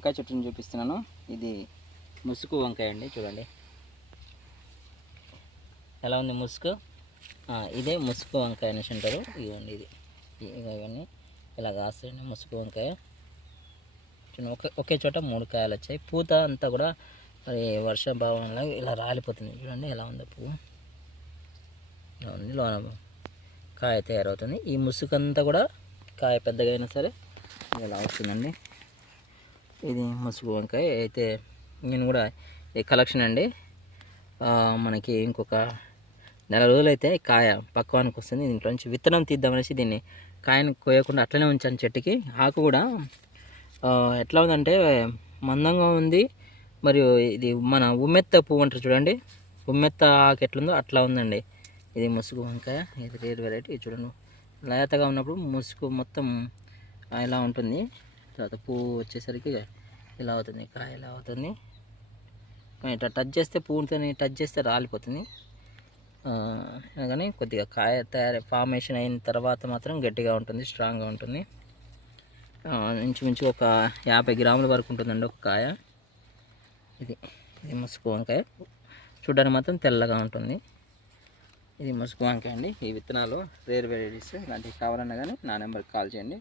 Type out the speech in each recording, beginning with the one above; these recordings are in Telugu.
వంకాయ చెట్టుని చూపిస్తున్నాను. ఇది ముసుగు వంకాయ అండి, చూడండి ఎలా ఉంది ముసుగు. ఇదే ముసుగు వంకాయ అనేసి అంటారు. ఇవ్వండి, ఇది ఇవన్నీ ఇలా కాస్తాయండి ముసుగు వంకాయ. ఒకే చోట 3 కాయలు వచ్చాయి. పూత అంతా కూడా మరి వర్షాభావంలో ఇలా రాలిపోతుంది. చూడండి ఎలా ఉందో పువ్వు. లోన కాయ తయారవుతుంది. ఈ ముసుగంతా కూడా కాయ పెద్దగా అయినా సరే ఇలా వస్తుందండి. ఇది ముసుగు వంకాయ అయితే నేను కూడా ఈ కలెక్షన్ అండి. మనకి ఇంకొక నెల రోజులైతే కాయ పక్వానికి వస్తుంది. దీంట్లో నుంచి విత్తనం తీద్దామనేసి దీన్ని కాయను కోయకుండా అట్లనే ఉంచాను చెట్టుకి. ఆకు కూడా ఎట్లా ఉందంటే మందంగా ఉంది. మరియు ఇది మన ఉమ్మెత్త పువ్వు అంటారు చూడండి, ఉమ్మెత్త ఆకు ఎట్లుందో అట్లా ఉందండి. ఇది ముసుగు వంకాయ. ఇది రేర్ వెరైటీ. చూడండి లేతగా ఉన్నప్పుడు ముసుగు మొత్తం ఇలా ఉంటుంది. తర్వాత పువ్వు వచ్చేసరికి ఇలా అవుతుంది, కాయ ఇలా అవుతుంది. ఇట్లా టచ్ చేస్తే పువ్వుతో టచ్ చేస్తే రాలిపోతుంది. కానీ కొద్దిగా కాయ ఫార్మేషన్ అయిన తర్వాత మాత్రం గట్టిగా ఉంటుంది, స్ట్రాంగ్గా ఉంటుంది. ఇంచుమించు ఒక 50 గ్రాముల వరకు ఉంటుందండి ఒక కాయ. ఇది ముసుగు వంకాయ. చూడడానికి మాత్రం తెల్లగా ఉంటుంది. ఇది ముసుగు వంకాయ అండి. ఈ విత్తనాలు రేర్ వెరైటీస్ ఇలాంటివి కావాలన్నా కానీ నా నెంబర్కి కాల్ చేయండి.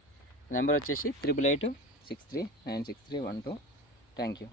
నెంబర్ వచ్చేసి 8886396312. Thank you.